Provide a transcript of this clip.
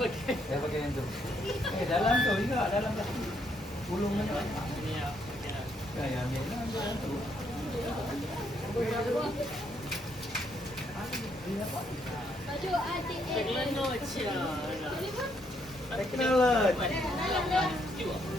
Saya pakai yang tu. Dalam tu juga, dalam plastik. Pulung mana? Ini ya. Saya ambil lah dalam tu. Baju adik Teknologi ya. Teknologi. Dalam juga.